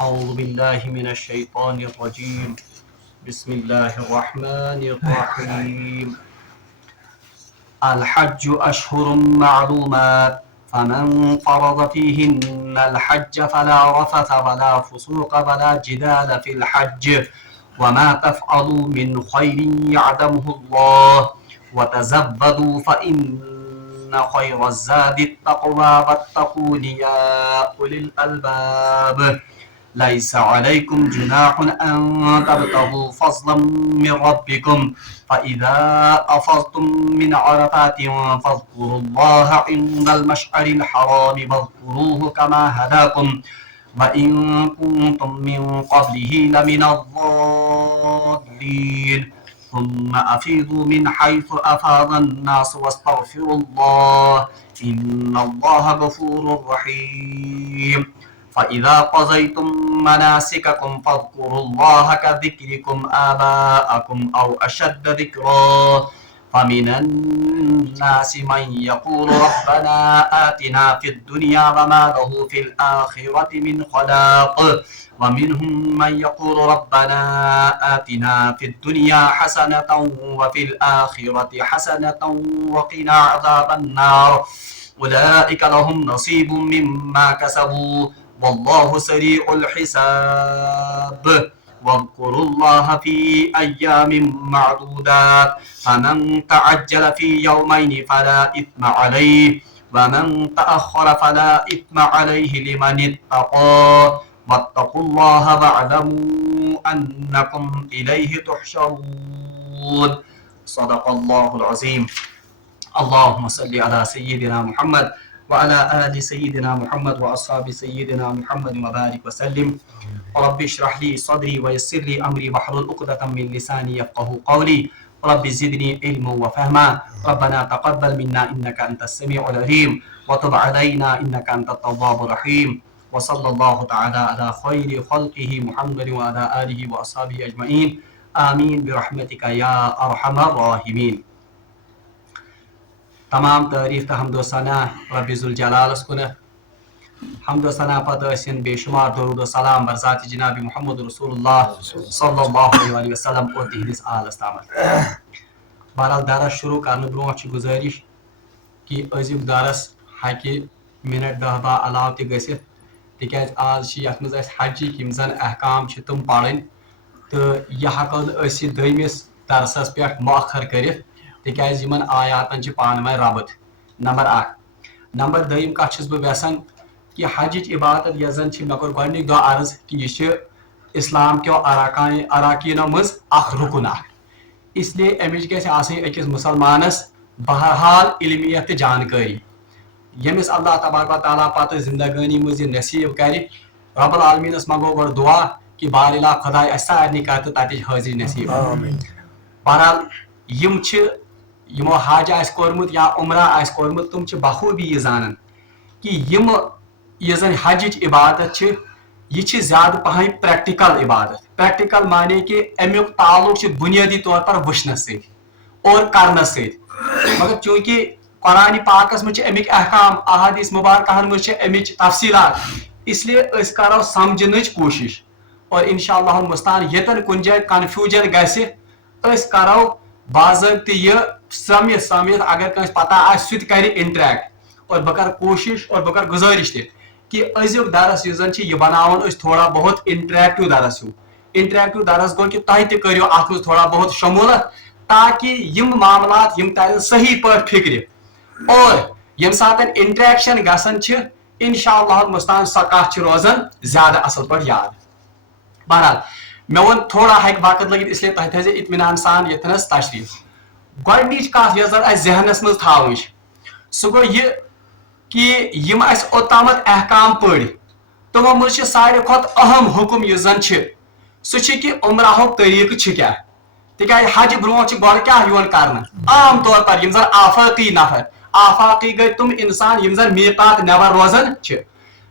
أعوذ بالله من الشيطان الرجيم. بسم الله الرحمن الرحيم. الحج أشهر معلومات فمن فرض فيهن الحج فلا رفث ولا فسوق ولا جدال في الحج وما تفعلوا من خير يعلمه الله وتزودوا فإن خير الزاد التقوى واتقون يا أولي الألباب. ليس عليكم جناح أن تبتغوا فضلا من ربكم فإذا أفضتم من عرفات فاذكروا الله عند المشعر الحرام واذكروه كما هداكم وإن كنتم من قبله لمن الضالين ثم أفيضوا من حيث أفاض الناس واستغفروا الله إن الله غفور رحيم. فإذا قضيتم مناسككم فاذكروا الله كذكركم آباءكم أو أشد ذكرا فمن الناس من يقول ربنا آتنا في الدنيا وما له في الآخرة من خلاق ومنهم من يقول ربنا آتنا في الدنيا حسنة وفي الآخرة حسنة وقنا عذاب النار أولئك لهم نصيب مما كسبوا والله سريع الحساب. واذكروا الله في أيام معدودات فمن تعجل في يومين فلا إثم عليه ومن تأخر فلا إثم عليه لمن اتقى واتقوا الله واعلموا أنكم إليه تحشرون. صدق الله العظيم. اللهم صل على سيدنا محمد وعلى آل سيدنا محمد وأصحاب سيدنا محمد وبارك وسلم. رب اشرح لي صدري ويسر لي أمري واحلل عقدة من لساني يفقهوا قولي. رب زدني علما وفهما. ربنا تقبل منا إنك أنت السميع العليم وتب علينا إنك أنت التواب الرحيم. وصلى الله تعالى على خير خلقه محمد وعلى آله وأصحابه أجمعين. آمين برحمتك يا أرحم الراحمين. تمام تعریف تو حمد و ثنا رب ذوالجلالس کن. حمد و ثنا پتہ ٲسِن بے شمار درود و سلام بر ذات جناب محمد رسول اللہ صلی اللہ علیہ وسلم اور تہندس آلس تامت. بہرحال درس شروع کرنے برونٛٹھ چھِ گزٲرِش کہِ أزیُک درس ہیٚکہِ مِنٹ 10-12 علاوٕ تہِ گٔژھِتھ تِکیٛازِ آز چھِ یتھ منٛز اَسہِ حجِک یِم زن احکام چھِ تِم پرٕنۍ تہٕ یہِ ہٮ۪کو نہٕ أسۍ یہِ دوٚیمِس درسس پٮ۪ٹھ مؤخر کٔرِتھ تِکیٛازِ یِمن آیاتن چھِ پانہٕ ؤنۍ ربط. نمبر 1. نمبر 2 کتھ چھُس بہٕ یژھان کہِ حجِچ عبادت یۄس زن چھِ مےٚ کوٚر گۄڈنِکۍ دۄہ عرض کہِ یہِ چھِ اسلام کیو اراکیٖنو منٛز اکھ رُکُن اکھ. اسلیے امِچ گژھِ آسٕنۍ أکِس مُسلمانس بہرحال علمیت تہٕ جانکٲری. ییٚمِس اللہ تبارک و تعالیٰ پتہٕ زندگٲنی منٛز یہِ نصیٖب کرِ رب العالمیٖنس منٛگو گۄڈٕ دعا کہِ بارِلا خۄداے اَسہِ سارنٕے کر تہٕ تتِچ حٲضری نصیٖب. بہرحال یِم چھِ یِمو حج آسہِ کوٚرمُت یا عمرہ آسہِ کوٚرمُت تِم چھِ بخوٗبی یہِ زانان کہِ یہِ زن حجِچ عبادت چھِ یہِ چھِ زیادٕ پہن پریکٹِکل عبادت. پریکٹِکل مانے کہِ امیُک تعلق چھُ بُنیٲدی طور پر وٕچھنس سۭتۍ اور کرنس سۭتۍ. مگر چوٗنکہِ قرآنِ پاکس منٛز چھِ امیِکۍ احکام احادیث مُبارکہن منٛز چھِ امِچ تفصیٖلات اسلیے أسۍ کرو سمجھنٕچ کوٗشش اور انشاء اللہ المستعان ییٚتٮ۪ن کُنہِ جایہِ کنفیوٗجن گژھِ أسۍ کرو باضٲبطہٕ یہِ سمجھتھ اگر کٲنٛسہِ پتہ آسہِ سُہ تہِ کرِ انٹریکٹ اور بہٕ کرٕ کوٗشش اور بہٕ کرٕ گُزٲرِش تہِ کہِ أزیُک درس یُس زن چھِ یہِ بناوون أسۍ تھوڑا بہت انٹریکٹِو درس ہیوٗ. انٹریکٹِو درس گوٚو کہِ تۄہہِ تہِ کٔرِو اتھ منٛز تھوڑا بہت شموٗلت تاکہِ یِم معاملات یِم ترن صحیح پٲٹھۍ فِکرِ اور ییٚمہِ ساتہٕ انٹریکشن گژھان چھِ انشاء اللہ المستعان سۄ کتھ چھِ روزان زیادٕ اصل پٲٹھۍ یاد. بہرحال مےٚ ووٚن تھوڑا ہیٚکہِ وقت لٔگِتھ اسلیے تۄہہِ تھٲیزِ اطمینان سان ییٚتھنس تشریٖف. گۄڈنِچ کتھ یۄس زن اسہِ ذہنس منٛز تھاوٕنۍ چھِ سُہ گوٚو یہِ کہِ یِم اسہِ اوٚتامتھ احکام پٔرۍ تِمو منٛز چھِ ساروی کھۄتہٕ اہم حُکم یُس زن چھِ سُہ چھِ کہِ عمراہُک طریٖقہٕ چھِ کیٛاہ. تِکیٛازِ حجہِ برونٛٹھ چھِ گۄڈٕ کیٛاہ یِوان کرنہٕ عام طور پر یِم زن آفاقی نفر. آفاقی گٔے تِم انسان یِم زن میٖقات نٮ۪بر روزان چھِ.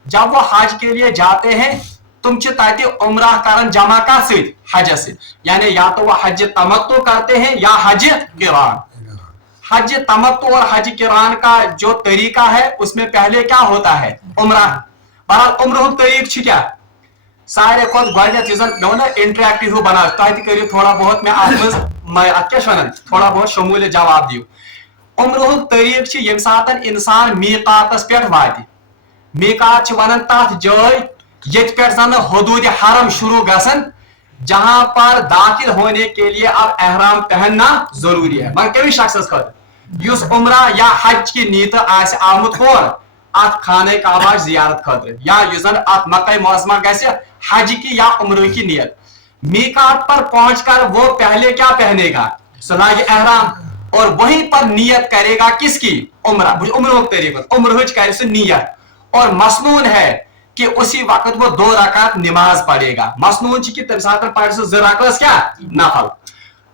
جب وہ حج کے لیے جاتے ہیں تم چھِ تتہِ عمرہ کران جمع کتھ سۭتۍ حجس سۭتۍ یعنی یا تو وہ حج تمتع کرتے ہیں یا حج قران. حج تمتع اور حج قران کا جو طریقہ ہے اس میں پہلے کیا ہوتا ہے عمرہ. بہرحال عمرہ ہُنٛد طریقہٕ چھُ کیٛاہ سارے کھت گۄڈنیٚتھ یُس زن مےٚ ووٚن نا انٹریکٹِو ہیوٗ بناو تۄہہِ تہِ کٔرِو تھوڑا بہت مےٚ اتھ منٛز اتھ کیٛاہ چھِ ونان تھوڑا بہت شموٗلیت جواب دِیِو عمرہُک طریٖقہٕ چھِ ییٚمہِ ساتہٕ انسان میٖقاتس پٮ۪ٹھ واتہِ میٖقات چھِ ونان تتھ جاے ییٚتہِ پٮ۪ٹھ زن حدوٗدِ حرم شروع گژھن جہاں پر داخل ہونے کے لیے اب احرام پہننا ضروری ہے مگر کٔمِس شخصس خٲطرٕ یُس عمرہ یا حج کی نیتہٕ آسہِ آمُت کور ات خانہ کعبہ زیارت خاطر یا یُس زن ات مکہ معظمہ گژھِ حج کی یا عمرہ کی نیت میقات پر پہنچ کر وہ پہلے کیا پہنے گا سو لاگہِ احرام اور وہیں پر نیت کرے گا کس کی عمرہ عمرہ طریقہ عمرہچ کرِ سُہ نیت اور مسنون ہے کہ اسی وقت وہ 2 رکعت نماز پڑھے گا مسنون کہ تمہِ ساتہٕ پرِ سُہ 2 رکعت کیا نفل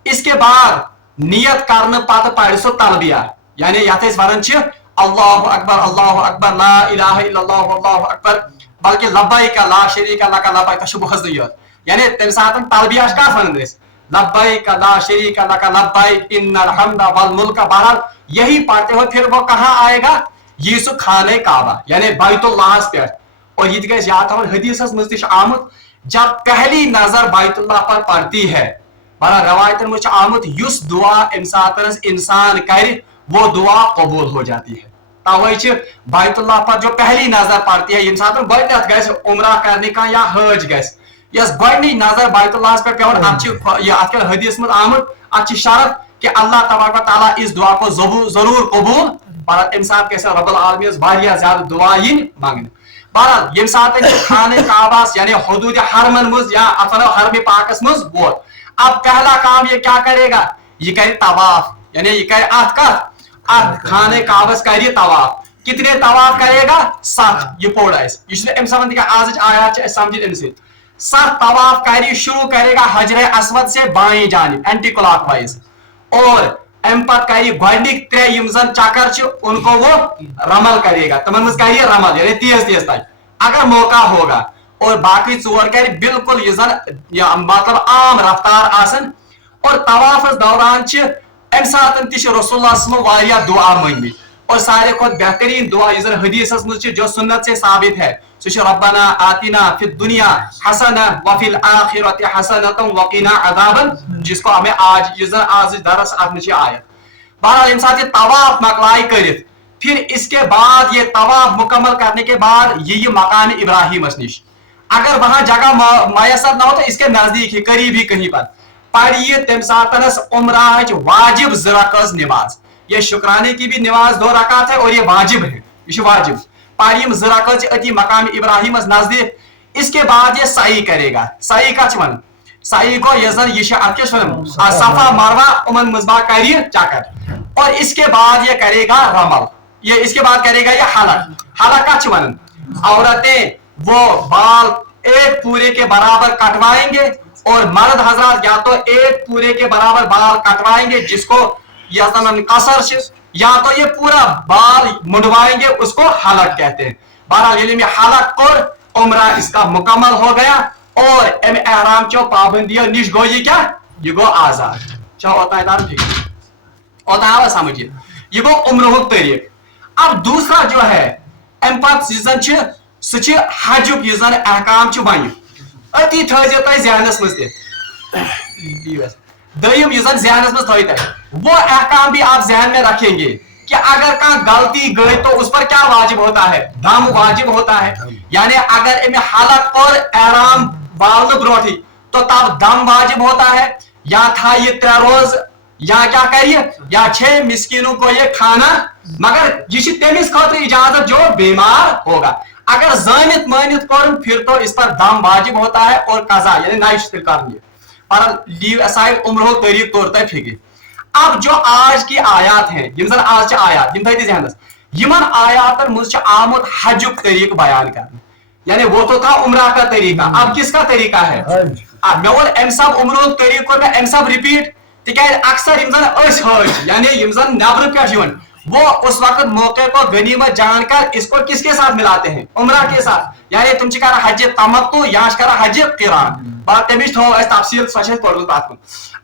اس کے بعد نیت کرنے پتہٕ پرِ سُہ تلبیہ یعنی یتھ أسۍ ونان چھِ اللہ اکبر لا الہ الا اللہ اللہ اکبر بلکہ لبیک لا شریک لک لبیک تشبہس نہٕ یوت یعنی تمہِ ساتہٕ تلبیہ چھِ کتھ ونان أسۍ لبیک لا شریک لک لبیک ان الحمد والملک بہرحال یہی پڑھتے ہوئے پھر وہ کہاں آئے گا یہ سُہ خانہ کعبہ یعنی بیت اللہ پہ اور یہ گژھِ یاد تھاوُن حدیثس منٛز تہِ چھُ آمُت جب پہلی نظر بیت اللہ پر پڑتی ہے بہرحال روایتن منٛز چھُ آمُت یُس دعا امہِ ساتہٕ انسان کرِ وہ دعا قبول ہو جاتی ہے توے چھِ بیت اللہ پر جو پہلی نظر پڑتی ہے ییٚمہِ ساتہٕ گۄڈنیٚتھ گژھِ عمرہ کرنہِ کانٛہہ یا حٲج گژھِ یۄس گۄڈنِچ نظر بیت اللہ پٮ۪ٹھ پیٚوان اتھ چھِ یہِ اتھ کیٛاہ حدیث منٛز آمُت اتھ چھِ شرط کہ اللہ تبارک و تعالیٰ اس دعا کو ضرور قبول بہرحال امہِ ساتہٕ گژھِ رب العالمینس واریاہ زیادٕ دعا یِنۍ منٛگنہٕ بہرحال ییٚمہِ ساتہٕ خانہ کعبہس یعنی حدود حرمن منٛز یا اتھ ونو حرم پاکس منٛز ووت اب پہلا کام یہ کیا کرے گا یہ کرِ طواف یعنی یہ کرِ اتھ کتھ اتھ خانہ کعبس کرِ طواف کتنے طواف کرے گا 7 یہ پوٚر اسہِ یہ چھُنہٕ امہِ سبب تِکیٛازِ آزٕچ آیات چھِ اسہِ سمجھِتھ امہِ سۭتۍ 7 طواف کرِ شروع کرے گا حجر اسود سے بائیں جانب اینٹی کلاک وائز اور ام پتہٕ کرِ گۄڈنِکۍ 3 یِم زن چکر چھِ ان کو وہ رمل کرے گا تمن منٛز کرِ رمل یعنی تیز تیز تک اگر موقع ہوگا اور باقی 4 کرِ بالکل یہ زن مطلب عام رفتار آسن اور طوافس دوران چھِ امہِ ساتہٕ تہِ چھِ رسول اللہ صلی اللہ علیہ وسلم واریاہ دعا منگمٕتۍ اور سارے کھۄتہٕ بہترین دعا یُس زن حدیثس منٛز چھِ جو سنت سے ثابت ہے سُہ چھُ ربنا آتنا فی الدنیا حسنہ وفی الآخرۃ حسنۃ وقنا عذاب جس کو ہمیں آج یُس زن آزٕچ درس اتھ منٛز چھِ آیت بہرحال ییٚمہِ ساتہٕ یہ طواف مکلائے کٔرِتھ پھر اس کے بعد یہ طواف مکمل کرنے کے بعد یہ مقام ابراہیمس نش اگر وہاں جگہ میسر نہ ہو تو اس کے نزدیک ہی قریب ہی کہیں پر پڑھیے تمہِ ساتنس عمرہچ واجب 2 رکعت نماز یہ شکرانے کی بھی نماز 2 رکعت ہے اور یہ واجب ہے یہ واجب پڑھیم 2 رکعت اتی مقام ابراہیمس نزدیک اس کے بعد یہ سعی کرے گا سعی کا چون سعی کو یہ زن یہ ات کیا صفا مروہ امن مزبا کری چکر اور اس کے بعد یہ کرے گا رمل یہ اس کے بعد کرے گا یہ حلق حلق کا چون عورتیں وہ بال 1 پورے کے برابر کٹوائیں گے اور مرد حضرات یا تو 1 پورے کے برابر بال کٹوائیں گے جس کو یا قصر یا تو یہ پورا بال منڈوائیں گے اس کو حلق کہتے ہیں بہرحال یہ حلق اور عمرہ اس کا مکمل ہو گیا اور ام احرام چو پابندیوں نش گو یہ کیا یہ گو آزاد چاہو ہوتا ہے دار ٹھیک ہوتا ہے سمجھیے یہ گو عمرہ طریق اب دوسرا جو ہے ام پت زن سہ حجک یہ زن احکام ون اتی تھٲیزیو تُہۍ ذہنس منٛز تہِ دوٚیِم یُس زن ذہنس منٛز تھٲیِو تُہۍ وہ احکام بھی آپ ذہن میں رکھیں گے کہ اگر کانٛہہ غلطی گئی تو اس پر کیا واجب ہوتا ہے دم واجب ہوتا ہے یعنی اگر امہِ حلق اور احرام والنہٕ برونٹھٕے تو تب دم واجب ہوتا ہے یا تھا یہ 3 روز یا کیا کریے یا 6 مسکینوں کو یہ کھانا مگر یہ تمس خاطر اجازت جو بیمار ہوگا اگر زانت مانت کرن پھر تو اس پر دم واجب ہوتا ہے اور قضا یعنی نائش تل کرنی پر لیو اسائڈ عمرہ طریق طور تہ فکر اب جو آج کی آیات ہیں یم زن آج چھ آیات یم تھٲیِو ذہنس یمن آیاتن منٛز چھُ آمُت حجُک طریق بیان کرنے یعنی وہ تو تھا عمرہ کا طریقہ اب کس کا طریقہ ہے مے وون ام سب عمرہ طریق کو میں ام سب ریپیٹ تکیاز اکثر یم زن حج یعنی یم زن نبر پہ وہ اس وقت موقع کو غنیمت جان کر اس کو کس کے ساتھ ملاتے ہیں عمرہ کے ساتھ یعنی تم چھ کران حج تمتع یا چھ کران حج قران بات تمش تھو اس تفصیل سچ پڑھو بات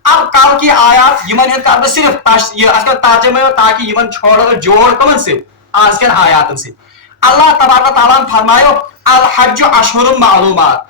اب کل کی آیات یمن ہند کرنا صرف یہ اس کا ترجمہ تاکہ یمن چھوڑ جوڑ کمن سے آج کل آیات سے اللہ تبارک و تعالیٰ نے فرمایا الحج اشہر معلومات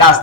10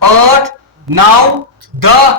8 9 10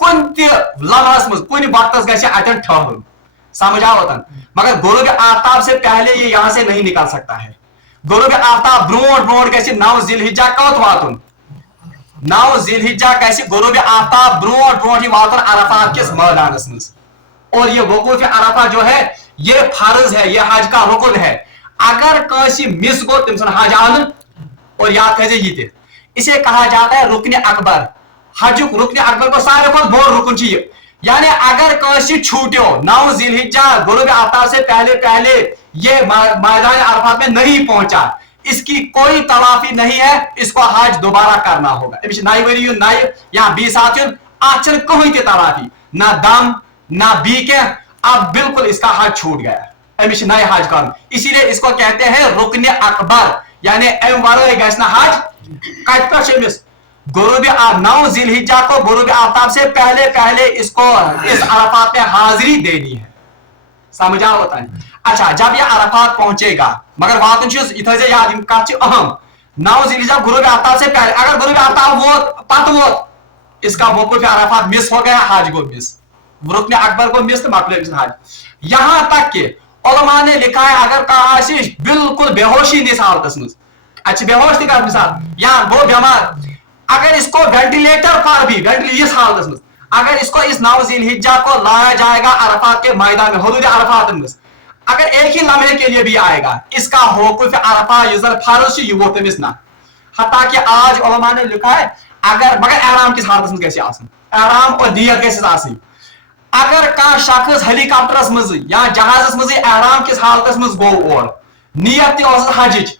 کن تہ لمحس مز کن وقت گژھِ اتن ٹھہرن. سمجھ آوتن. مگر غروب آفتاب سے پہلے یہ یہاں سے نہیں نکل سکتا ہے. غروب آفتاب برونٹ گژھِ 9 ذی الحجہ کوت واتن. 9 ذی الحجہ گژھِ غروب آفتاب برونٹ یہ واتن عرفات کس میدانس مز. اور یہ وقوف عرفہ جو ہے یہ فرض ہے, یہ حج کا رکن ہے. اگر کسی مس گو تم سن حج آن. اور یاد تھے یہ اسے کہا جاتا ہے رکن اکبر. حجک رکن اکبر کو سارے کو بڑ رکن چاہیے. یعنی اگر کسی چھوٹو 9 ذی الحجہ غروب آفتاب سے پہلے یہ میدان عرفات میں نہیں پہنچا, اس کی کوئی طوافی نہیں ہے, اس کو حج دوبارہ کرنا ہوگا. امس نئی وری نئی یا 20 آتن آج کہیں تہ طوافی نہ دم نہ بی کے. اب بالکل اس کا حج چھوٹ گیا, امس نئے حج کرنا. اسی لیے اس کو کہتے ہیں رکن اکبر. یعنی ام ورائے گژھِ نہ حج کت پہ امس غروب 9 ذی الحجہ کو غروب آفتاب سے پہلے اس کو اس عرفات میں حاضری دینی ہے. سمجھا ہوتا ہے. اچھا جب یہ عرفات پہنچے گا مگر واتن یہ یاد کت اہم 9 ذی الحجہ غروب آفتاب سے پہلے اگر غروب آفتاب ووت پتہ ووت اس کا وقوف عرفات مس ہو گیا, حج گو مس, رکن اکبر کو مس تو مکل حج. یہاں تک کہ علماء نے لکھا ہے اگر کانسی بالکل بے ہوشی نس حالتس مز اچھا بے ہوش تک مثال یا وہ بیمار اگر اس کو وینٹیلیٹر پر بھی اس حالت میں اگر اس کو اس 9 ذی الحجہ کو لایا جائے گا عرفات کے میدان میں حدود عرفات میں اگر ایک ہی لمحے کے لیے بھی آئے گا اس کا وقوف عرفہ یزر فرض یہ وہ تمس نہ. حتیٰ کہ آج علماء نے لکھا ہے اگر مگر احرام کس حالت میں گژھِ آسن, احرام اور نیت گژھِ آسن. اگر کان شخص ہیلی کاپٹرس مز یا جہازس مز احرام کس حالتس مز گو اور نیت تہ حجچ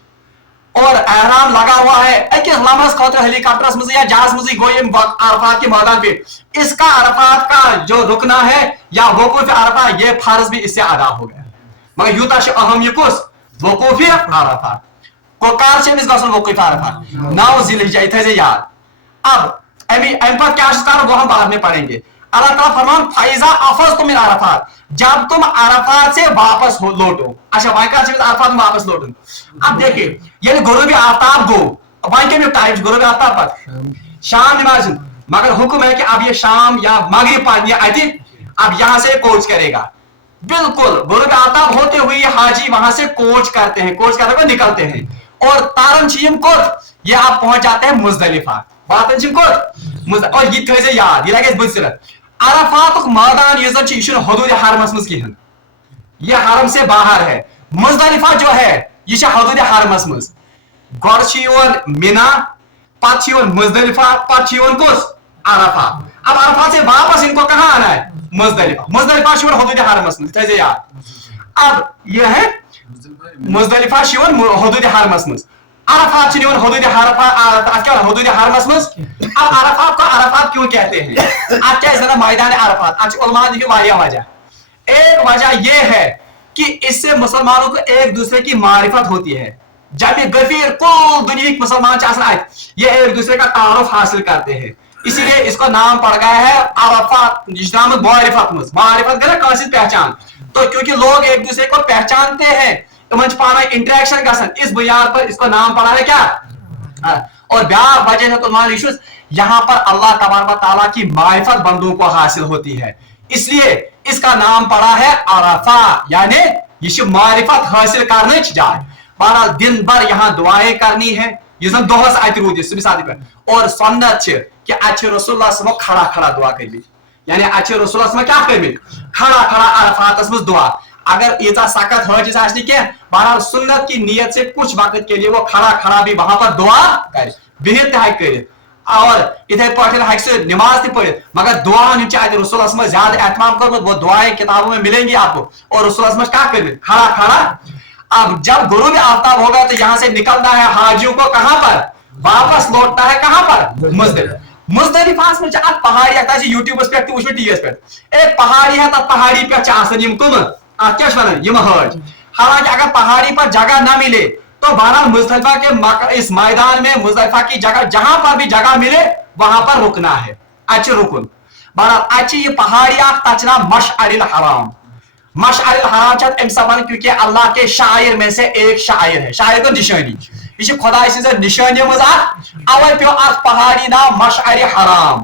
اور احرام لگا ہوا ہے اکس لمحس خاطر ہیلی کاپٹرس مز یا جہاز مز گو عرفات کے میدان پہ, اس کا عرفات کا جو رکنا ہے یا وقوف عرفہ یہ فرض بھی اس سے ادا ہو گیا. مگر یوتا اہم یہ کس وقوف عرفہ کو کار سے مس گژھن وقوف عرفہ 9 ذی الحجہ یہ تھے یاد. اب ام پر کیا کرنا وہ ہم بعد میں پڑھیں گے. اللہ تعالیٰ فرمان فائزہ افضتم من عرفات جب تم عرفات سے واپس لوٹو. اچھا وہاں کا عرفات میں واپس لوٹو. اب دیکھیں یعنی غروب آفتاب گو وہاں کے ٹائم غروب آفتاب پر شام نماز مگر حکم ہے کہ اب یہ شام یا مغرب پڑھنی ہے اب یہاں سے کوچ کرے گا. بالکل غروب آفتاب ہوتے ہوئے حاجی وہاں سے کوچ کرتے ہیں, کوچ کرتے ہوئے نکلتے ہیں اور تارن چیم کو یہ آپ پہنچ جاتے ہیں مزدلفہ. باتن چیم کو اور یہ تھے یاد یہ لگے بصرت عرفات میدان یہ حدود حرمس مز کہین یہ حرم سے باہر ہے. مزدلفہ جو ہے یہ حدود حرمس مز گۄڈٕ مینا پتہ مزدلفہ پتہ کس عرفہ. اب عرفات سے واپس ان کو کہاں آنا ہے مزدلفہ. مزدلفہ حدود حرمس مز تھے یاد. اب یہ ہے مزدلفہ حدود حرمس مز عرفات حدود حدود حرمس مز. اب عرفات کو عرفات کیوں کہتے ہیں اب کیا اس میدان عرفات اب علماء کی واریاہ وجہ. ایک وجہ یہ ہے کہ اس سے مسلمانوں کو ایک دوسرے کی معرفت ہوتی ہے. جب یہ غفیر کل دنیا کے مسلمان یہ ایک دوسرے کا تعارف حاصل کرتے ہیں. اسی لیے اس کو نام پڑ گیا ہے عرفات جس معرفت مز. معرفت گئی نا کانسی پہچان. تو کیونکہ لوگ ایک دوسرے کو پہچانتے ہیں ان پانا انٹریکشن گژھن اس بنیاد پر اس کو نام پڑا ہے کیا. اور بیاکھ وجہ ہے تو یہاں پر اللہ تبارک و تعالیٰ کی معرفت بندوں کو حاصل ہوتی ہے اس لیے اس کا نام پڑا ہے عرفہ یعنی یہ معرفت حاصل کرنے جائے. بہرحال دن بھر یہاں دعائیں کرنی ہے یہ زن دہس ات رود پہ اور سنت کہ ات رسول اللہ صلی کھڑا کھڑا دعا کر یعنی ات رسول اللہ کیا کر کھڑا کھڑا عرفاتس مز دعا. اگر ایزا سخت حاجز آسنی کیا بہرحال سنت کی نیت سے کچھ وقت کے لیے وہ کھڑا کھڑا بھی وہاں پر دعا کرے بہت تہ کر اور اتھے پاٹھن ہیکہ سے نماز تہ پڑھ مگر دعا ات رسول اللہ میں زیادہ اہتمام کر وہ دعائیں کتابوں میں ملیں گی آپ کو. اور رسول اللہ کیا کر کھڑا کھڑا. اب جب غروب آفتاب ہوگا تو یہاں سے نکلنا ہے حاجیوں کو کہاں پر واپس لوٹنا ہے کہاں پر مزدلفہ. مزدلفہ میں پہاڑی اتا یوٹیوبس پہ تہ ٹی ویس پہ ایک پہاڑی ہے تب پہاڑی پہ آسان کم ات کیا ون حاج. حالانکہ اگر پہاڑی پر جگہ نہ ملے تو بہرحال مزدلفہ کے اس میدان میں مزدلفہ کی جگہ جہاں پر بھی جگہ ملے وہاں پر رکنا ہے. اچھے رکن بہرحال اچھے یہ پہاڑی تک نام مشعر الحرام. مشعر الحرام چھت ام سبان کیونکہ اللہ کے شاعر میں سے ایک شاعر ہے. شاعر کو نشانی یہ خدا سز نشانی مز اوے پیو ات پہاڑی نام مشعر حرام.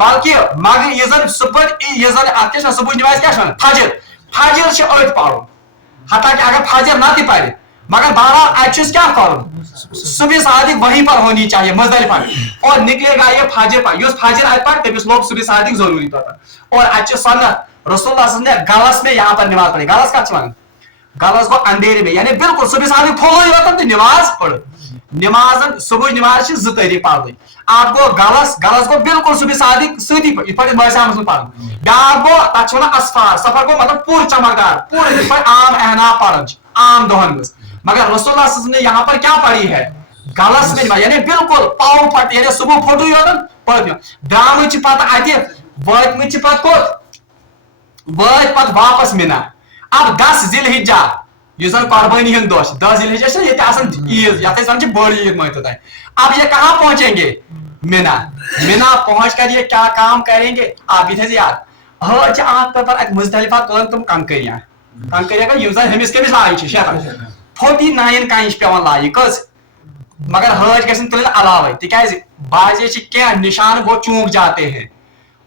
بلکہ مگر یہ زن صبح یہ زن ات کیا صبح نماز کیا فجر فجر ات پڑھن حتیٰ کہ اگر فجر نہ تہ پڑھ مگر بہرحال اتس کیا کرن صبح صادق وہیں پر ہونی چاہیے مزدلفہ اور نکلے گا یہ فجر پر اس فجر ات پڑھ تمس لوگ صبح صادق ضروری پتہ اور اتھ سنت رسول اللہ صلی اللہ علیہ وسلم نے گلس میں یہاں پر نماز پڑھی گلس کت ون گلس گو اندھیرے میں یعنی بالکل صبح صادق پھولے یوتن تو نماز پڑھ نماز صبح نماز چھ زٕ طریقہ پڑھن آپ گو گلس گو بالکل صبح صادق سۭتی یہ پہ باسان من پڑھ بیاکھ گو تک ونان اسفار سفر گو مطلب پور چمکدار پور یہ پہ عام احناف پڑھن عام دہن مز مگر رسول اللہ صلی اللہ علیہ وسلم نے یہاں پر کیا پڑھی ہے گلس میں یعنی بالکل پاؤ پٹ یعنی صبح پھوٹو یوتن پڑھ درام پتہ اتہ واتم پتہ کوت وات پتہ واپس منا اب 10 ذی الحجہ یہ زن قربانی ہند دہ 10 ذی الحجہ سے یہ آسان عید یتھ ون بڑ عید مانتے تھے اب یہ کہاں پہنچیں گے مینا مینا پہنچ کر یہ کیا کام کریں گے آپ یہ یاد حج عام طور پر ات مزدلفہ تلن تم کنکریاں کا یم زن ہمس کمس لائن شیطان 49 کانش پیوان لائن کز مگر حج گھن تلن علاوے تکیاز بازے کی نشان وہ چونک جاتے ہیں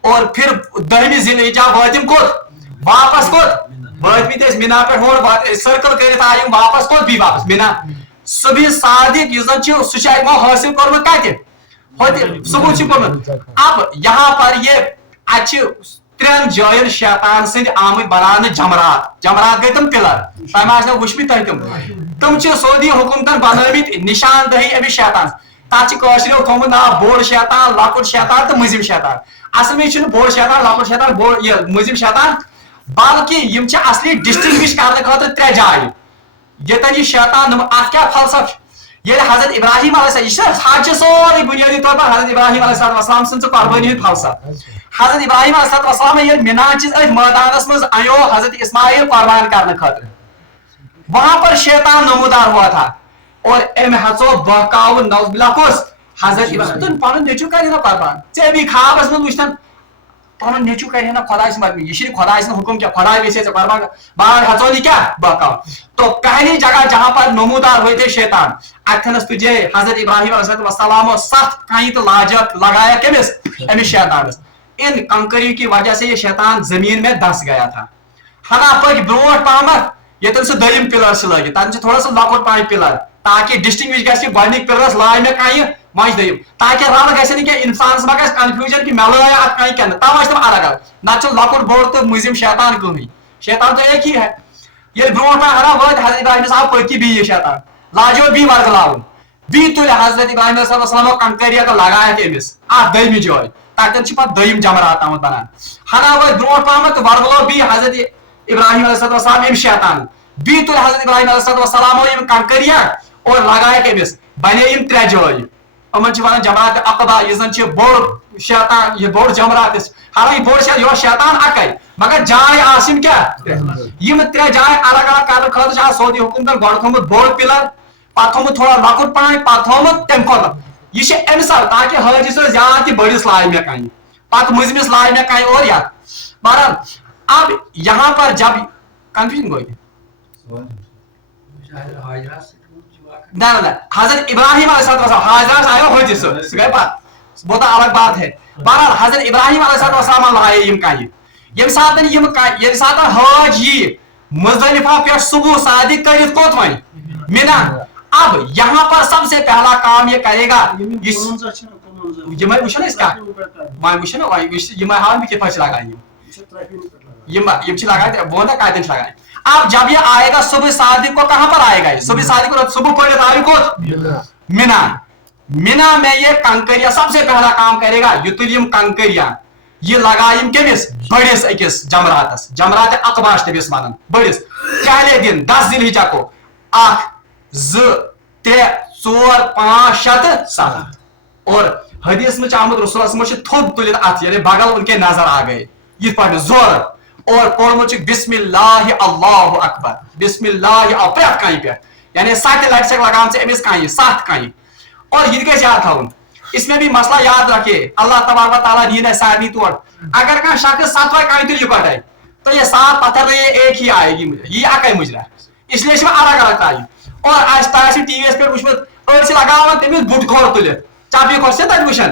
اور پھر 10 ذی الحجہ واتم کوت واپس کوت واتم تس مینا پہ ہور سرکل کرت آیم واپس کوت بھی واپس مینا صبح صادق یہ زن سہ حاصل کورمت کتہ صبح پورمت اب یہاں پر یہ ات 3 جائن شیطان سند آمت بنانے جمرات گئی تم پلر تم آسو وچمت تم سعودی حکومتن بنامت نشان دہی امس شیطان تک کاشرو تھومت نا بوڑ شیطان لکٹ شیطان تو مزم شیطان اصل میں بوڑ شیطان لکٹ شیطان یہ مزم شیطان بلکہ یم اصلی ڈسٹنگوش کرنے خاطر 3 جائیں یتن یہ شیطان ات کیا فلسفہ یہ حضرت ابراہیم علیہ السلام حج سوری بنیادی طور پر حضرت ابراہیم علیہ السلام سن قربانی ہند فلسفہ حضرت ابراہیم علیہ السلام یہ مینا چیز میدانس مز ایو حضرت اسماعیل قربان کرنے خاطر وہاں پر شیطان نمودار ہوا تھا اور ام ہسو بہکاو نوز بلا کس حضرت ابراہیم پن نیچو کر قربان ے بھی خوابس من وچتن پن نیچو کر خدا یہ خدا حکم کیا خدا ویسے قربان باہر ہسونی کیا بہکاو تو پہلی جگہ جہاں پر نمودار ہوئے تھے شیطان اتنس تجھے حضرت ابراہیم علیہ السلام 7 کہیں تو لاجت لگایا کمس امس شیطانس ان کنکریوں کی وجہ سے یہ شیطان زمین میں دس گیا تھا ہنا پک بروٹ پامت یتن سے دیم پلر سے لگی تن سے تھوڑا سا لکٹ پانی پلر تاکہ ڈسٹنگوش گھس گۄڈنِک پلرس لائے میں کہیں مجھ دیم تاکہ رل گھس کہ انسانس ما گھس کنفیوجن کہ مے لیا ات کہیں کن تب تم الگ الگ نہ لکٹ بوڑ تو مزم شیطان کمی شیطان تو ایک ہی ہے یہ برو پہ ہرا وات حضرت ابراہیم صاحب پکی بھی یہ شیطان لاجو بھی ورگلاؤن بھی تل حضرت ابراہیم علیہ السلام کنکریہ تو لگایا امس ات دہمہِ جائے تتن پہ دم جمرات آمت بنان ہنا وات برو پہمت ورگلو بھی حضرت ابراہیم علیہ السلام ام شیطان بھی تل حضرت ابراہیم علیہ السلام کنکریہ اور لگایا امس بنے 3 جائے امن ونان جمرات عقبہ یہ زن بوڑ شیطان یہ بوڑ جمرات حالانکہ بوڑ شیطان اکے مگر جائے آسم کیا یم 3 جائیں الگ الگ کرنے خاطر سعودی حکومتن گۄڈٕ تھومت بوڑ پلر پتہ تھومت تھوڑا لکٹ پانی پتہ تھومت تم کھوتہٕ یہ امثال تاکہ حاجس زیادہ تہ بڑس لائے میں کہیں پتہ مزمس لائے میں کہیں اور یا بہرحال اب یہاں پر جب کنفیوژن گوئی نہ حضرت ابراہیم علیہ السلام حاضر آئے ہوتی سہ گئی بات وہ تو الگ بات ہے بہرحال حضرت ابراہیم علیہ السلام لائے یم کہیں یم سات حاج یہ مزدلفہ پہ صبح صادق کرت کوت ون مینا اب یہاں پر سب سے پہلا کام یہ کرے گا یہ وچن اس کا میں وچن یہ ہاں بھی کتنا لگائیں یہ لگائے وہ نا کتن لگائیں اب جب یہ آئے گا صبح صادق کو کہاں پر آئے گا صبح صادق کو صبح پڑھ آئے کوت مینا مینا میں یہ کنکریہ سب سے پہلا کام کرے گا یہ تلیم کنکریہ یہ لگائم کمس بڑس اکس جمرات عقبہ تمس ونان بڑس پہلے دن 10 ذی الحجہ کو 1 2 3 4 5 6 7 اور حدیث میں آمد رسول اللہ تھوب تلت ات یعنی بغل ان کے نظر آ گئے یہ پڑھ زور اور پڑھمت بسم اللہ اللہ اکبر بسم اللہ پریت کہیں پہ یعنی 7 لٹ سے لگان سے امس کہیں 7 کہیں اور یہ گھس یاد تھاؤن اس میں بھی مسئلہ یاد رکھے اللہ تبارک و تعالیٰ دین ہے سارنی طور اگر کہیں شخص 7 کہیں تل پڑھ ہے تو یہ 7 پتھر یہ ایک ہی آئے گی مجھے یہ اکے مجرا اس لیے الگ الگ تعلیم اور آج ٹی وی پہ وچمت أڑۍ چھِ لگاوان تٔمِس بُٹہٕ کھور تُلِتھ چپی کھور سے تتہِ وٕچھان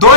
2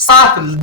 7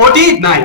49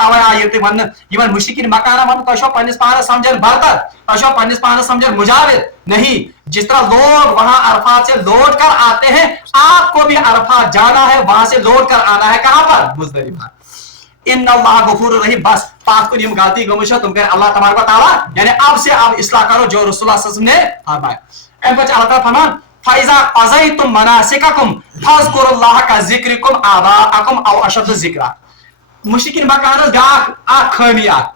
توے آئی تھی ون یمن مشرکین مکان ون تہ پنس پانس سمجھن برتر تہ پنس پانس سمجھن مجاور نہیں. جس طرح لوگ وہاں عرفات سے لوٹ کر آتے ہیں آپ کو بھی عرفات جانا ہے, وہاں سے لوٹ کر آنا ہے کہاں پر مزدلفہ. ان اللہ غفور الرحیم. بس پاک کو یم غلطی گمش تم کرے اللہ تبارک و تعالیٰ یعنی اب سے اب اصلاح کرو جو رسول اللہ صلی اللہ علیہ وسلم نے فرمایا. ام پچ اللہ تعالیٰ فرمان فَإِذَا قَضَيْتُم مَنَاسِكَكُمْ فَاذْكُرُوا اللَّهَ كَذِكْرِكُمْ آبَاءَكُمْ أَوْ أَشَدَّ ذِكْرًا. مشرکین مکانس بیاکھ خٲمی اکھ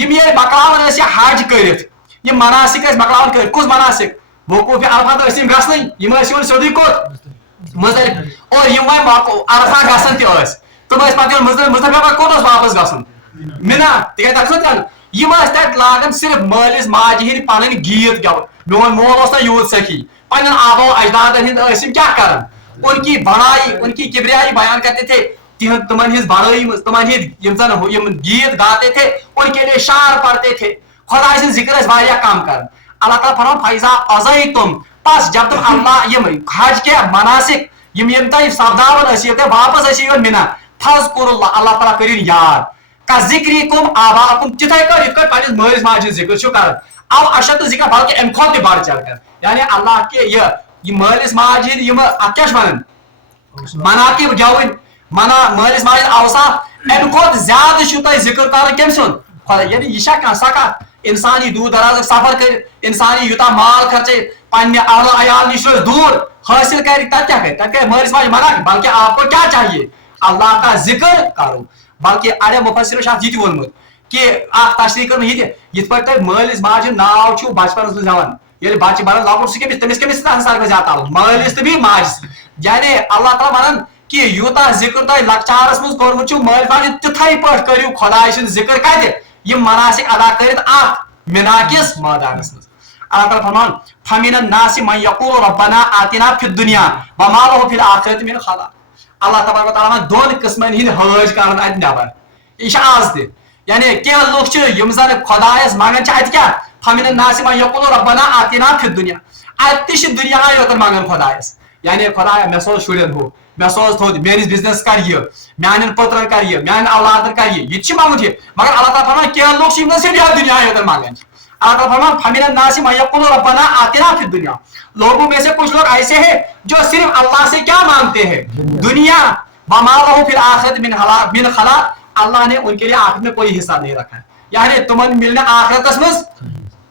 یم یہ مکلاون ٲسۍ یہ حج کٔرِتھ یم مناسک ٲسۍ مکلاون کٔرِتھ کُس مناسک وقوف عرفات ٲسۍ یم گژھنٕے یم ٲسۍ یِوان سیوٚدُے کوٚت مزدلفہ اور یم وۄنۍ عرفات گژھان تہِ ٲسۍ تم ٲسۍ پتہٕ یِوان مزدلفہ کوٚت اوس واپس گژھُن مِنا تِکیازِ تتھ چھُنہ ترٛاوُن یم ٲسۍ تتہِ لاگان صرف مٲلِس ماجہِ ہٕنٛدۍ پنٕنۍ گیٖت گٮ۪وُن میون مول اوس نہ یوٗت سخی پنن آبو اجدادن ہند ٲسۍ یِم کیٛاہ کران ان کی بڑائی ان کی کبریائی بیان کرتے تھے تمن ہز بڑائی تمن ہند یم گیت گاتے تھے ان کے لیے شعر پڑھتے تھے خدا سن ذکر واریاہ کم کر. اللہ تعالیٰ فرمان فَإِذَا قَضَيْتُم پس جب تم اللہ یم حج کے مناسک یم تہ سپداون ٲسِو تہ واپس ٲسِو یِوان مِنا فَاذْكُرُوا اللَّهَ اللہ تعالیٰ کٔرِو یاد کَذِکْرِکُم آباءَکُم تِتھے کٔنۍ یِتھ کٔنۍ پننس مٲلِس ماجہِ ہُنٛد ذکر چھُ کران او اشد ذکر بلکہ امہ کھۄتہٕ تہِ بڑھ چڑھ کر یعنی اللہ کے یہ مٲلِس ماجہِ ہٕنٛدۍ یم اتھ کیاہ چھِ ونان مناقب گٮ۪وٕنۍ مٲلِس ماجہِ ہٕنٛدۍ اوصاف امہ کھۄتہٕ زیادٕ چھُو تۄہہِ ذکر کرُن کٔمۍ سُنٛد خدا یعنی یہ چھا کانٛہہ سۄ کتھ انسان یی دوٗر دراز سفر کٔرِتھ انسان یی یوٗتاہ مال خرچٲیِتھ پننہِ اہل عیال نش روزِ دوٗر حٲصل کرِ تتہِ کیٛاہ کرِ تتہِ کرِ مٲلِس ماجہِ منع بلکہ آپ کو کیا چاہیے اللہ کا ذکر کرو بلکہ اڑے مفسرو چھُ اتھ یہِ تہِ ووٚنمُت کہ اکھ تشریح کٔرمٕژ یہِ تہِ یِتھ پٲٹھۍ تۄہہِ مٲلِس ماجہِ ہُنٛد ناو چھُو بچپنس منٛز ہٮ۪وان ییٚلہِ بچہِ بنان لۄکُٹ سُہ کٔمِس تٔمِس کٔمِس سۭتۍ ساروی زیادٕ تعلق مٲلِس تہٕ بیٚیہِ ماجہِ سۭتۍ یعنی اللہ تعالیٰ ونان کہ یوٗتاہ ذکر تۄہہِ لۄکچارس منٛز کوٚرمُت چھُو مٲلِس ماجہِ تِتھے پٲٹھۍ کٔرِو خۄداے سُنٛد ذکر کتہِ یم مناسک ادا کٔرِتھ اتھ مِنا کِس مٲدانس منٛز. اللہ تعالیٰ فرمان فَمِنَ النَّاسِ مَن یَقُولُ رَبَّنَا آتِنَا فِی الدُّنْیَا وَمَا لَهُ فِی الْآخِرَةِ مِنْ خَلَاقٍ. اللہ تبارک و تعالیٰ ون دۄن قٕسمن ہٕنٛدۍ حٲج کران اتہِ نٮ۪بر یہِ چھُ آز تہِ یعنی کینٛہہ لُکھ چھِ یِم زن خۄدایس منگان چھِ اتہِ کیٛاہ فَمِنَ النَّاسِ مَن یَقُولُ رَبَّنَا آتِنَا فِی الدُّنْیَا اتہِ تہِ چھِ دُنیاہے یوتن منگان خۄدایس یعنی خۄدایا مےٚ سوز شُرٮ۪ن ہُہ مےٚ سوز تھوٚد میٲنِس بِزنس کر یہِ میانٮ۪ن پٔترن کر یہِ میانٮ۪ن اولادن کر یہِ تہِ چھِ منگُن یہِ مگر اللہ تعالیٰ فرمان کینٛہہ لُکھ چھِ یِم صرف یتھ دُنیاہے یوتن منگان چھِ. اللہ تعالیٰ فرمان فَمِنَ النَّاسِ مَن یَقُولُ رَبَّنَا آتِنَا فِی الدُّنْیَا لوگوں میں سے کچھ لوگ ایسے ہیں جو صرف اللہ سے کیا مانگتے ہیں دنیا وَمَا لَهُ فِی الْآخِرَةِ مِنْ خَلَاقٍ اللہ نے ان کے لیے آخرت میں کوئی حصہ نہیں رکھا ہے یعنی تمن ملنے آخرتس منٛز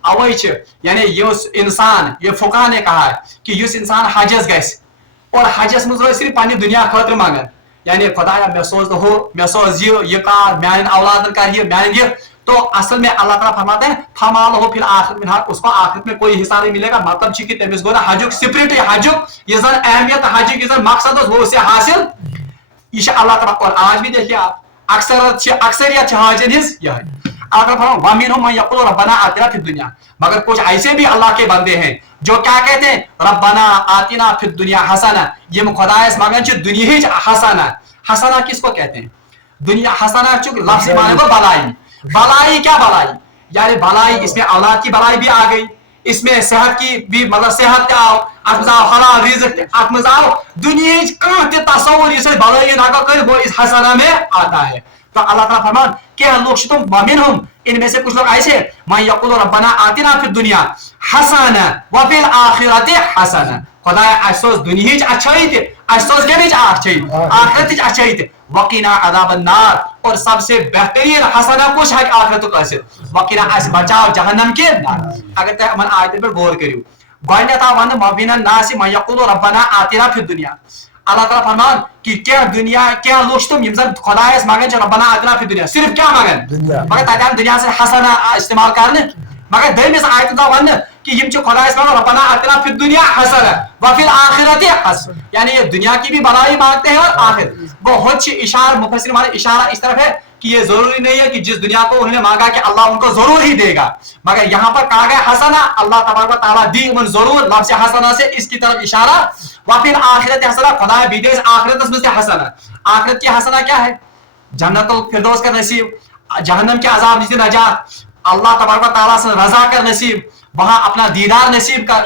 اوے چھِ یعنی یُس انسان یہ فقہ نے کہا ہے کہ یُس انسان حجس گژھِ اور حجس منٛز روزِ صرف پننہِ دنیا خٲطرٕ منگان یعنی خدایا مےٚ سوز نہٕ ہُہ مےٚ سوز یہِ کار میانٮ۪ن اولادن کر یہِ میانٮ۪ن یہِ تو اصل میں اللہ تعالیٰ فرماتے ہیں فَمَا لَهُ فِی الْآخِرَةِ مِنْ خَلَاقٍ اس کو آخرت میں کوئی حصہ نہیں ملے گا مطلب چھ کہ تٔمِس گوٚو نہٕ حجُک سپرٹ حجُک یُس زن اہمیت حجُک یُس زن مقصد اوس وہ اسے حاصل یہ چھِ اللہ تعالیٰ اور آج بھی دیکھیے آپ اکثریت حاجن ہز یہ اللہ تعالیٰ وَمِنْهُم مَن یَقُولُ رَبَّنَا آتِنَا فِی الدُّنْیَا مگر کچھ ایسے بھی اللہ کے بندے ہیں جو کیا کہتے ہیں ربنا آتنا فی الدنیا حسنہ یم خدایس مگن چھ دنیاہچ حسنہ حسنہ کس کو کہتے ہیں دنیا حسنہ چھ لفظ معنی کو بلائی بلائی کیا بلائی یعنی بلائی اس میں اولاد کی بلائی بھی آ گئی اس میں صحت کی بھی مطلب صحت کا آؤ اتمز آو حلال رزق اتمز آو دنیاہچ کانٛہہ تہِ تصور یُس أسۍ بلٲیی ہٮ۪کو کٔرِتھ وہ اس حسنہ میں آتا ہے. تو اللہ تعالیٰ فرمان کینٛہہ لوگ چھِ تِم وَمِنْهُم ان میں سے کچھ لوگ ایسے من یقول ربنا آتنا فی الدنیا حسنہ وفی الآخرۃ حسنہ خدایا اسہِ سوز دنیاہچ اچھائی تہِ اسہِ سوز کمِچ اچھائی آخرتٕچ اچھائی تہِ وقینا عذاب النار اور سب سے بہترین حسنہ کُس ہیٚکہِ آخرتُک ٲسِتھ وقینا اسہِ بچاو جہنم کہِ نار. اگر تُہۍ یِمن آیتن پٮ۪ٹھ غور کٔرِو گۄڈٕنیتھ آو وننہٕ وَمِنَ النَّاسِ مَن یقول ربنا آتنا فی الدنیا اللہ تعالیٰ فرمان کہ کینٛہہ لوگ چھِ تِم یِم زن خۄدایس منگان چھِ ربنا آتنا فی الدنیا صرف کیٛاہ منگان مگر تتہِ آو دُنیا سے حسنہ استعمال کرنہٕ مگر دوٚیمِس آیتس آو وننہٕ کہ یم چھِ خۄدایس منگان ربنا آتنا فی الدنیا حسنہ وفی الآخرۃ حسنہ یعنی یہ دنیا کی بھی بلائی مانگتے ہیں اور آخرت وہ خود سے اشارہ مفسر ہمارا اشارہ اس طرف ہے کہ یہ ضروری نہیں ہے کہ جس دنیا کو انہوں نے مانگا کہ اللہ ان کو ضرور ہی دے گا مگر یہاں پر کہا گیا حسنہ اللہ تبارک و تعالیٰ دی ان ضرور لفظ حسنہ سے اس کی طرف اشارہ وفی الآخرۃ حسنہ خدا بھی دے اس آخرت میں سے حسنہ آخرت کی حسنہ کیا ہے جنت الفردوس کا نصیب جہنم کے عذاب سے نجات اللہ تبارک و تعالیٰ سے رضا کر نصیب وہاں اپنا دیدار نصیب کر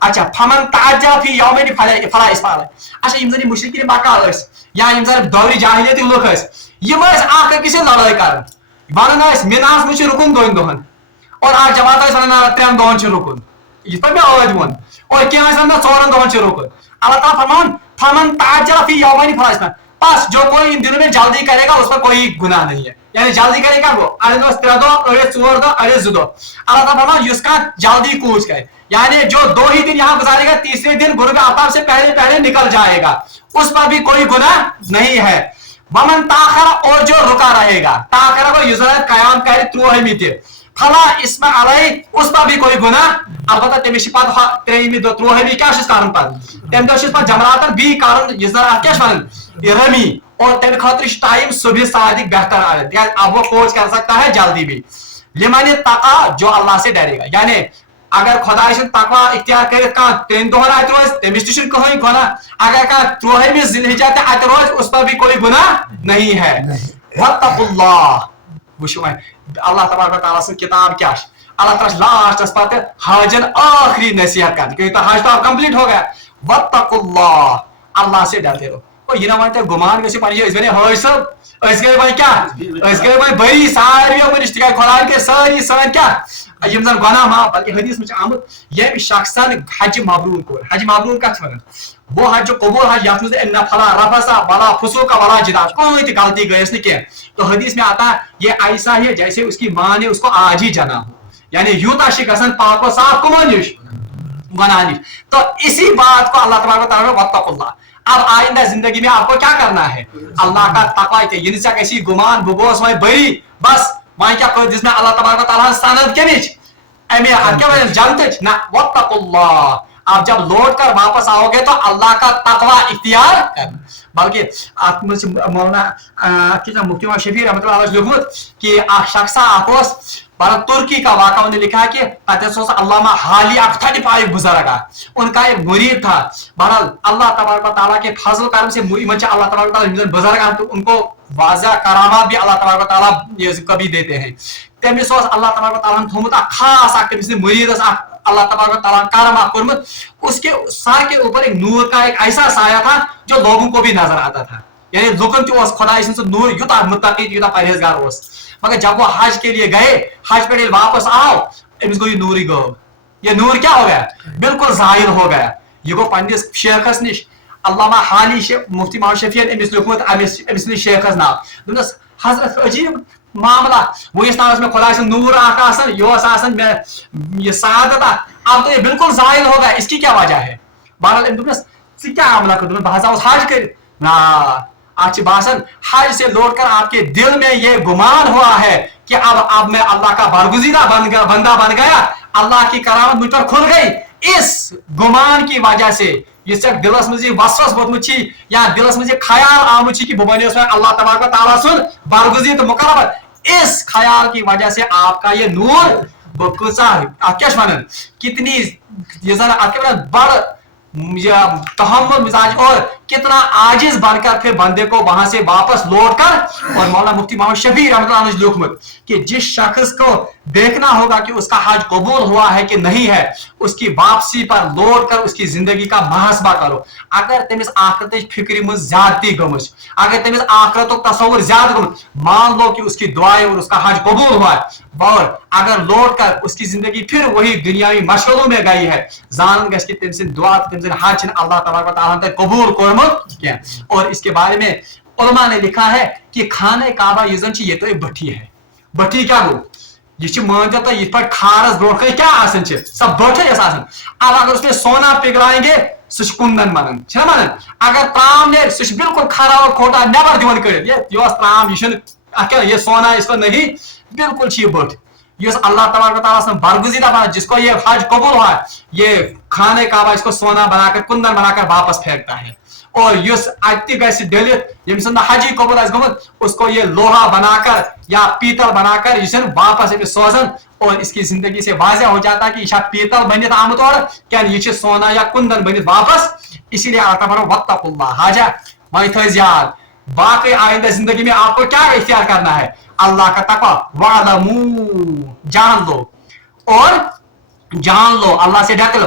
اچھا فمن تعجل فی یومین فلا اسم علیہ. اچھا یم زن مشرکین مکہ ٲسۍ یا یم زن دور جاہلیت لُکھ ٲسۍ یم ٲسۍ اکھ أکِس سۭتۍ لڑٲے کران ونان ٲسۍ مِنہَس منٛز چھُ رُکُن 2 دۄہن اور اکھ جماعت ٲسۍ ونان 3 دۄہن چھُ رُکُن یِتھ پٲٹھۍ مےٚ ٲدۍ ووٚن اور کینٛہہ ٲسۍ ونان 4 دۄہن چھُ رُکُن. اللہ تعالیٰ فرمان فمن تعجل فی یومین فلا اسم بس جو کوئی ان دنوں میں جلدی کرے گا اس پر کوئی گناہ نہیں ہے. یعنی جلدی کرے کیا گو اڑین 3 دۄہ اڑین 4 دۄہ اڑین 2 دۄہ. اللہ تعالیٰ فرمان یُس کانٛہہ جلدی کوچ کرے یعنی جو 2 ہی دن یہاں گزارے گا تیسرے دن غروب آفتاب سے پہلے نکل جائے گا اس پر بھی کوئی گناہ نہیں ہے. ومن تاخر اور جو رکا رہے گا تاخر کو یوزر قیام کرے 3 تہ فلا اسم علیہ اس پر بھی کوئی گناہ البتہ تمس پتہ 3 دۄہ 3 کیا کرن پتہ تمہ دۄہ پتہ جمراتن بھی کرن یوزر اتھ کیا ونان رمی اور تمہ خاطر ٹائم صبح صادق بہتر آئے اب وہ کوچ کر سکتا ہے جلدی بھی. لمن تقا جو اللہ سے ڈرے گا یعنی اگر خدا سن تقوا اختیار کرت کان 3 دۄہن ات روز تمس تہ چھُنہٕ کٕہٕنۍ گناہ اگر کانٛہہ 3 ذی الحجہ تہ ات روز اس پر بھی کوئی گناہ نہیں ہے. واتقوا اللہ وشو اللہ تبارک و تعالیٰ سن کتاب کیا اللہ تعالیٰ لاسٹس پتہ حاجن آخری نصیحت کرنے کیونکہ تو حج تو اب کمپلیٹ ہو گیا. واتقوا اللہ اللہ سے ڈرتے رہو. یہ نہ ونتے گمان گژھِ پننہِ أسۍ بنے حٲج صٲب أسۍ گٔے وۄنۍ کیٛاہ أسۍ گٔے وۄنۍ بٔری ساروِیو نِش تِکیٛازِ خۄداین کٔرۍ سٲری سٲنۍ کیٛاہ یم زن گناہ معاف بلکہ حدیث میں آمد ییٚمہِ شخصن حج مبروٗر کوٚر حج مبروٗر کتھ چھِ ونان وہ حج قبول حج یتھ منٛز نہ فلا رفسا ولا فسوقا ولا جدال کوئی تہِ غلطی گٔیس نہٕ کینٛہہ. تو حدیث میں آتا یہ ایسا ہے جیسے اس کی ماں نے اس کو آج ہی جنا ہو یعنی یوتاہ چھِ گژھان پاک و صاف کمو نش گناہ نش. تو اسی بات کو اللہ تبارک و تعالیٰ واتقوا اللہ. اب آئندہ زندگی میں آپ کو کیا کرنا ہے اللہ کا تقوی تھے یہ ژےٚ گژھی گمان بہٕ گوس وۄنۍ بٔری بس وۄنۍ کیٛاہ کٔر دِژ مےٚ اللہ تبارک و تعالیٰ سند کمِچ امہِ اتھ کیٛاہ ونان جنتٕچ نہ واتقوا اللہ. آپ جب لوٹ کر واپس آؤ گے تو اللہ کا تقوی اختیار کرنا. بلکہ اتھ منٛز چھِ مولانا مفتی محمد شفیع رحمۃ اللہ علیہ لیوٚکھمُت کہ اکھ شخصا اکھ اوس بھارت ترکی کا واقعہ انہوں نے لکھا کہ تتس علامہ حالی اکھ 35 بزرگ ان کا ایک مرید تھا. بہرحال اللہ تبارک و تعالیٰ کے فضل کرم سے اللہ تبارک و تعالیٰ بزرگ تو ان کو واضح کرامات بھی اللہ تبارک و تعالیٰ کبھی دیتے ہیں. تمس اللہ تبارک و تعالیٰ تھومت خاص تمس مرید اللہ تبارک و تعالیٰ کرم کورمت اس کے سر کے اوپر ایک نور کا ایک ایسا سایہ تھا جو لوگوں کو بھی نظر آتا تھا یعنی لوگن تہ خدا سن نور یوتاہ متقی یوتاہ پرہیزگار اس. مگر جب وہ حج کے لیے گئے حج پہ واپس آؤ امس کو یہ نور ہی گو یہ نور کیا ہو گیا بالکل ظاہر ہو گیا. یہ گو پنس شیخس نش علامہ حالی مفتی محمد شفیع امس لیوٚکھمُت امس نش شیخس ناو دوٚپنس حضرت عجیب معاملہ وٕنِس تام میں خدا سُنٛد نور اکھ آسان یہ آسان یہ سعادت اب تو یہ بالکل ظاہر ہو گیا اس کی کیا وجہ ہے. بہرحال أمۍ دوٚپنس ژٕ کیٛاہ عملہ کٔر دوٚپُن بہٕ ہسا اوس حج کٔرِتھ نا آج باسن حج سے لوٹ کر آپ کے دل میں یہ گمان ہوا ہے کہ اب میں اللہ کا برگزیدہ بندہ بن گیا اللہ کی کرامت مجھ پر کھل گئی. اس گمان کی وجہ سے یہ دلس مز وسوس ووتمت یا دلس مز خیال آمت کہ بہ بنس اللہ تبارک و تعالیٰ سن برگزید تو مقرر اس خیال کی وجہ سے آپ کا یہ نور کیا ونان کتنی یہ زن بڑ تحمل مزاج اور کتنا عاجز بن کر پھر بندے کو وہاں سے واپس لوٹ کر. اور مولانا مفتی محمد شفیع رحمۃ اللہ علیہ لیوٚکھمُت کہ جس شخص کو دیکھنا ہوگا کہ اس کا حج قبول ہوا ہے کہ نہیں ہے اس کی واپسی پر لوٹ کر اس کی زندگی کا محاسبہ کرو. اگر تمس آخرت فکر مز زیادتی گمچ اگر تمس آخرت تصور زیادہ گمت مان لو کہ اس کی دعائیں اور اس کا حج قبول ہوا ہے. اور اگر لوٹ کر اس کی زندگی پھر وہی دنیاوی مشغلوں میں گئی ہے زانن گژھِ کہ تم سن دعا تم سن حج اللہ تبارک و تعالیٰ نے قبول کورمت کیا. اور اس کے بارے میں علماء نے لکھا ہے کہ خانہ کعبہ یہ زن یہ تو ایک بٹھی ہے. بٹھی کیا گو یہ مان تو یہ پہ کھارس برو کیا آسان سب بٹھے یس آسان. اب اگر اس میں سونا پگلائیں گے سہ کندن منان منان اگر ترام نیرِ سہ بالکل خراب کھوٹا نیبر دِوان کڑت یہ ترام یہ سونا اس کو نہیں بالکل یہ بٹ یہ اللہ تبارک و تعالیٰ برگزیدہ بنا جس کو یہ حج قبول ہوا یہ خانہ کعبہ اس کو سونا بنا کر کندن بنا کر واپس پھینکتا ہے. اور یس اتہ گژھِ ڈلت یم سند حجی قبول آسہِ گوٚمُت اس کو یہ لوہا بنا کر یا پیتل بنا کر یہ واپس امس سوزان اور اس کی زندگی سے واضح ہو جاتا ہے کہ یہ پیتل بنت آمت اور کیا یہ سونا یا کندن بنت واپس. اسی لیے اللہ تعالیٰ واتقوا اللہ حاجہ وۄنۍ تھٲیِو یاد باقی آئندہ زندگی میں آپ کو کیا اختیار کرنا ہے اللہ کا تقوی وعلموا جان لو اور جان لو اللہ سے ڈرتے لو.